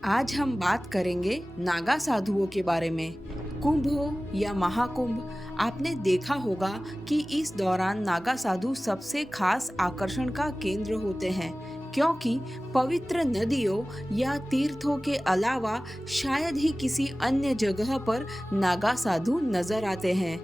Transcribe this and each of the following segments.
आज हम बात करेंगे नागा साधुओं के बारे में। कुंभ हो या महाकुंभ, आपने देखा होगा कि इस दौरान नागा साधु सबसे खास आकर्षण का केंद्र होते हैं, क्योंकि पवित्र नदियों या तीर्थों के अलावा शायद ही किसी अन्य जगह पर नागा साधु नजर आते हैं।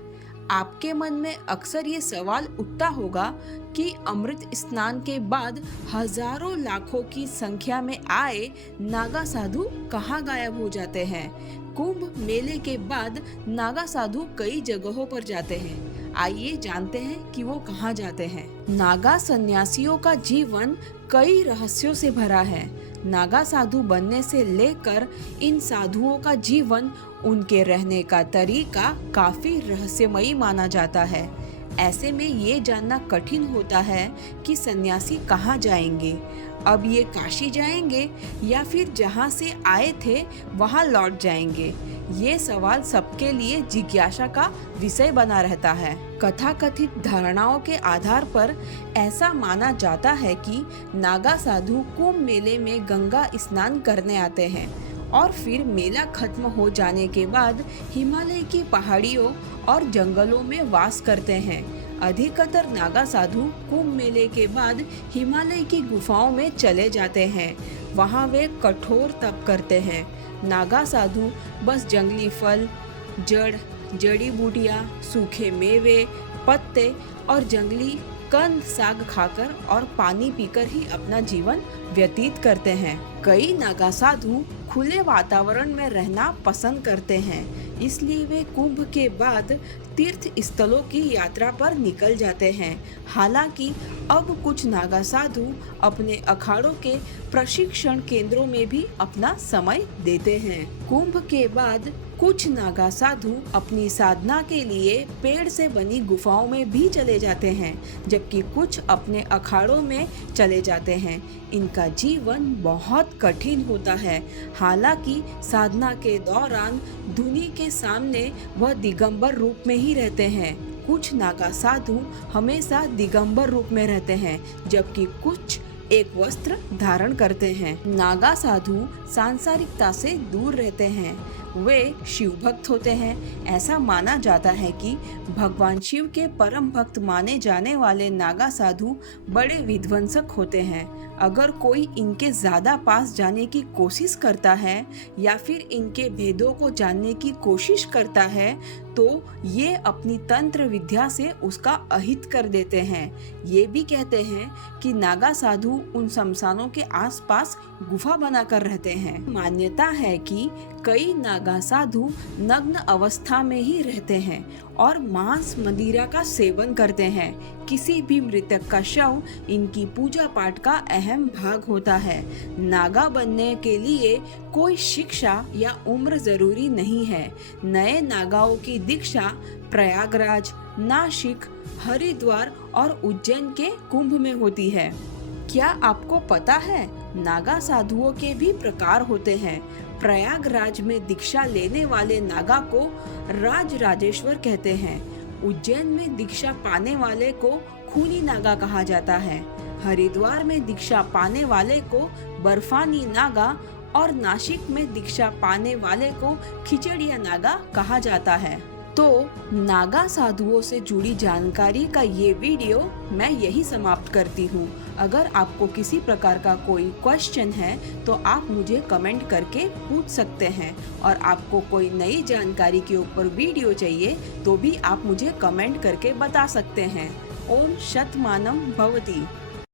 आपके मन में अक्सर ये सवाल उठता होगा कि अमृत स्नान के बाद हजारों लाखों की संख्या में आए नागा साधु कहाँ गायब हो जाते हैं। कुंभ मेले के बाद नागा साधु कई जगहों पर जाते हैं। आइए जानते हैं कि वो कहाँ जाते हैं। नागा सन्यासियों का जीवन कई रहस्यों से भरा है। नागा साधु बनने से लेकर इन साधुओं का जीवन, उनके रहने का तरीका काफी रहस्यमयी माना जाता है। ऐसे में ये जानना कठिन होता है कि सन्यासी कहाँ जाएंगे। अब ये काशी जाएंगे या फिर जहाँ से आए थे वहाँ लौट जाएंगे। ये सवाल सबके लिए जिज्ञासा का विषय बना रहता है। कथाकथित धारणाओं के आधार पर ऐसा माना जाता है कि नागा साधु कुंभ मेले में गंगा स्नान करने आते हैं और फिर मेला खत्म हो जाने के बाद हिमालय की पहाड़ियों और जंगलों में वास करते हैं। अधिकतर नागा साधु कुंभ मेले के बाद हिमालय की गुफाओं में चले जाते हैं। वहाँ वे कठोर तप करते हैं। नागा साधु बस जंगली फल, जड़ी बूटियाँ, सूखे मेवे, पत्ते और जंगली कंद साग खाकर और पानी पीकर ही अपना जीवन व्यतीत करते हैं। कई नागा साधु खुले वातावरण में रहना पसंद करते हैं, इसलिए वे कुंभ के बाद तीर्थ स्थलों की यात्रा पर निकल जाते हैं। हालांकि अब कुछ नागा साधु अपने अखाड़ों के प्रशिक्षण केंद्रों में भी अपना समय देते हैं। कुंभ के बाद कुछ नागा साधु अपनी साधना के लिए पेड़ से बनी गुफाओं में भी चले जाते हैं, जबकि कुछ अपने अखाड़ों में चले जाते हैं। इनका जीवन बहुत कठिन होता है। हालांकि साधना के दौरान धुनी के सामने वह दिगंबर रूप में ही रहते हैं। कुछ नागा साधु हमेशा दिगंबर रूप में रहते हैं, जबकि कुछ एक वस्त्र धारण करते हैं। नागा साधु सांसारिकता से दूर रहते हैं। वे शिव भक्त होते हैं। ऐसा माना जाता है कि भगवान शिव के परम भक्त माने जाने वाले नागा साधु बड़े विध्वंसक होते हैं। अगर कोई इनके ज्यादा पास जाने की कोशिश करता है या फिर इनके भेदों को जानने की कोशिश करता है तो ये अपनी तंत्र विद्या से उसका अहित कर देते हैं। ये भी कहते हैं कि नागा साधु उन शमशानों के आसपास गुफा बनाकर रहते हैं। मान्यता है कि कई नागा साधु नग्न अवस्था में ही रहते हैं और मांस मदिरा का सेवन करते हैं। किसी भी मृतक का शव इनकी पूजा पाठ का अहम भाग होता है। नागा बनने के लिए कोई शिक्षा या उम्र जरूरी नहीं है। नए नागाओं की दीक्षा प्रयागराज, नासिक, हरिद्वार और उज्जैन के कुंभ में होती है। क्या आपको पता है नागा साधुओं के भी प्रकार होते हैं। प्रयागराज में दीक्षा लेने वाले नागा को राज राजेश्वर कहते हैं। उज्जैन में दीक्षा पाने वाले को खूनी नागा कहा जाता है। हरिद्वार में दीक्षा पाने वाले को बर्फानी नागा और नासिक में दीक्षा पाने वाले को खिचड़िया नागा कहा जाता है। तो नागा साधुओं से जुड़ी जानकारी का ये वीडियो मैं यही समाप्त करती हूँ। अगर आपको किसी प्रकार का कोई क्वेश्चन है तो आप मुझे कमेंट करके पूछ सकते हैं, और आपको कोई नई जानकारी के ऊपर वीडियो चाहिए तो भी आप मुझे कमेंट करके बता सकते हैं। ओम शतमानम भवति।